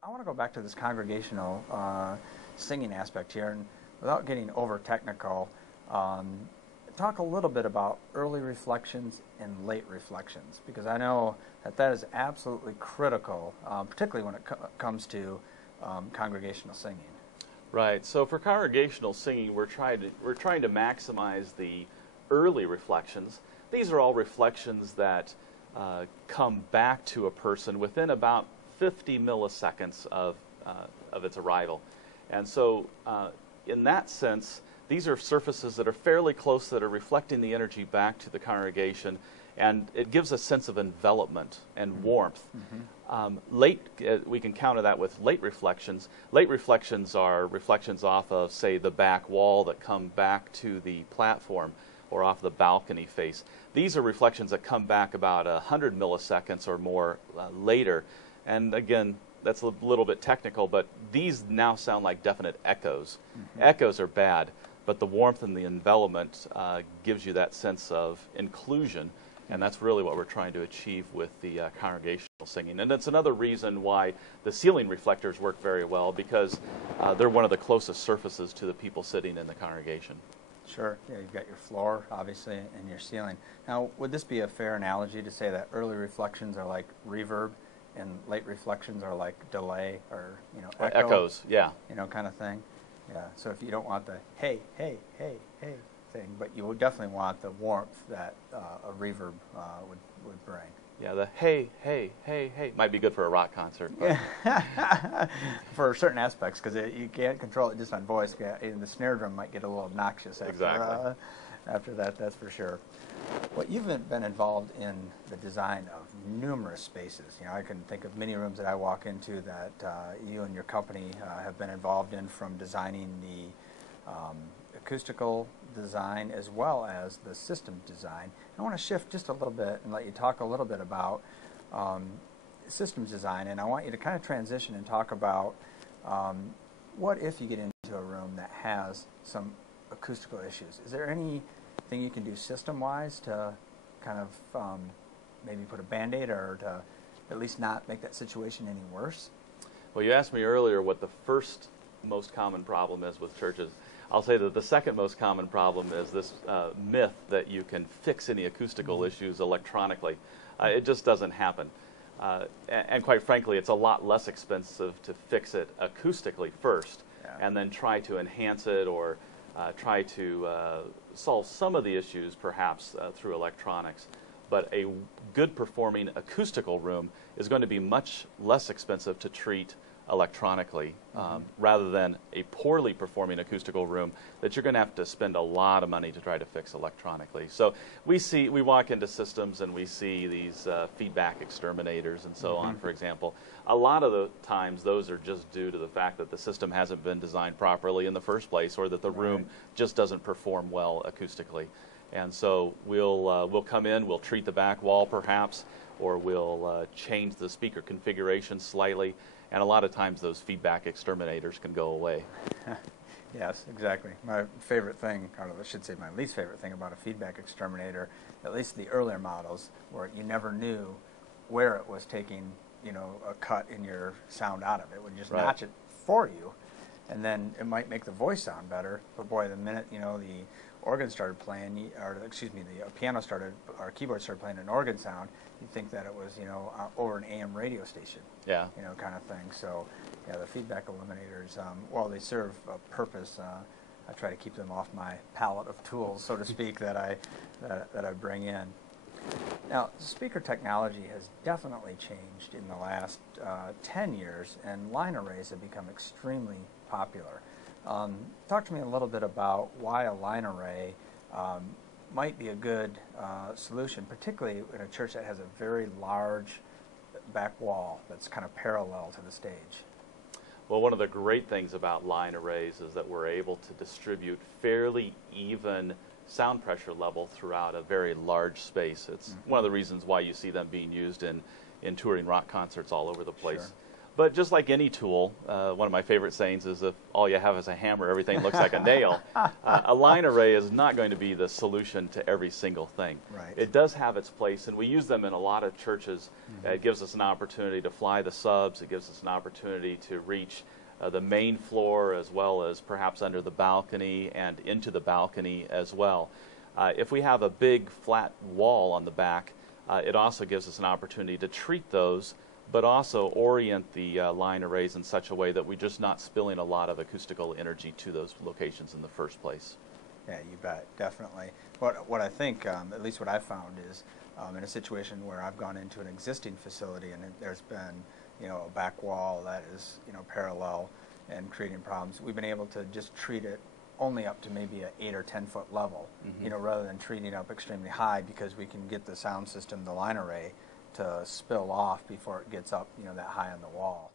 I want to go back to this congregational singing aspect here, and without getting over technical, um, talk a little bit about early reflections and late reflections, because I know that that is absolutely critical, particularly when it comes to congregational singing. Right. So for congregational singing, we're trying to maximize the early reflections. These are all reflections that come back to a person within about 50 milliseconds of its arrival, and so in that sense, these are surfaces that are fairly close, that are reflecting the energy back to the congregation, and it gives a sense of envelopment and warmth. Late, we can counter that with late reflections. Late reflections are reflections off of, say, the back wall that come back to the platform or off the balcony face. These are reflections that come back about 100 milliseconds or more later. And again, that's a little bit technical, but these now sound like definite echoes. Echoes are bad, but the warmth and the envelopment gives you that sense of inclusion, and that's really what we're trying to achieve with the congregational singing. And that's another reason why the ceiling reflectors work very well, because they're one of the closest surfaces to the people sitting in the congregation. Sure. Yeah, you've got your floor, obviously, and your ceiling. Now, would this be a fair analogy to say that early reflections are like reverb and late reflections are like delay or, echo, echoes, yeah. Kind of thing? Yeah. So if you don't want the hey, hey, hey, hey thing, but you would definitely want the warmth that a reverb would bring. Yeah, the hey, hey, hey, hey might be good for a rock concert. But. For certain aspects, because you can't control it just on voice. And the snare drum might get a little obnoxious after that, that's for sure. Well, you've been involved in the design of numerous spaces. I can think of many rooms that I walk into that you and your company have been involved in, from designing the acoustical design as well as the system design. I want to shift just a little bit and let you talk a little bit about systems design, and I want you to kind of transition and talk about what if you get into a room that has some acoustical issues. Is there anything you can do system-wise to kind of maybe put a Band-Aid or to at least not make that situation any worse? Well, you asked me earlier what the first most common problem is with churches. I'll say that the second most common problem is this myth that you can fix any acoustical issues electronically. It just doesn't happen. And quite frankly, it's a lot less expensive to fix it acoustically first, and then try to enhance it or try to solve some of the issues perhaps through electronics. But a good performing acoustical room is going to be much less expensive to treat electronically rather than a poorly performing acoustical room that you're going to have to spend a lot of money to try to fix electronically. So we walk into systems and we see these feedback exterminators and so on, for example. A lot of the times those are just due to the fact that the system hasn't been designed properly in the first place, or that the room just doesn't perform well acoustically. And so we'll come in, we'll treat the back wall perhaps, or we'll change the speaker configuration slightly. And a lot of times those feedback exterminators can go away. Yes, exactly. My favorite thing, or I should say my least favorite thing about a feedback exterminator, at least the earlier models, where you never knew where it was taking, a cut in your sound out of it. It would just notch it for you, and then it might make the voice sound better. But boy, the minute, the organ started playing, or excuse me, the piano started, or keyboard started playing an organ sound, you'd think that it was, over an AM radio station. Yeah. Kind of thing. So, yeah, the feedback eliminators, while they serve a purpose, I try to keep them off my palette of tools, so to speak, that I bring in. Now, speaker technology has definitely changed in the last 10 years, and line arrays have become extremely popular. Talk to me a little bit about why a line array might be a good solution, particularly in a church that has a very large back wall that's kind of parallel to the stage. Well, one of the great things about line arrays is that we're able to distribute fairly even sound pressure level throughout a very large space. It's one of the reasons why you see them being used in touring rock concerts all over the place. Sure. But just like any tool, one of my favorite sayings is if all you have is a hammer, everything looks like a nail. A line array is not going to be the solution to every single thing. Right. It does have its place, and we use them in a lot of churches. It gives us an opportunity to fly the subs. It gives us an opportunity to reach the main floor as well as perhaps under the balcony and into the balcony as well. If we have a big flat wall on the back, it also gives us an opportunity to treat those, but also orient the line arrays in such a way that we're just not spilling a lot of acoustical energy to those locations in the first place. Yeah, you bet, definitely. What I think, at least what I've found is, in a situation where I've gone into an existing facility and there's been, a back wall that is, parallel and creating problems, we've been able to just treat it only up to maybe an 8 or 10 foot level, rather than treating it up extremely high, because we can get the sound system, the line array, to spill off before it gets up, that high on the wall.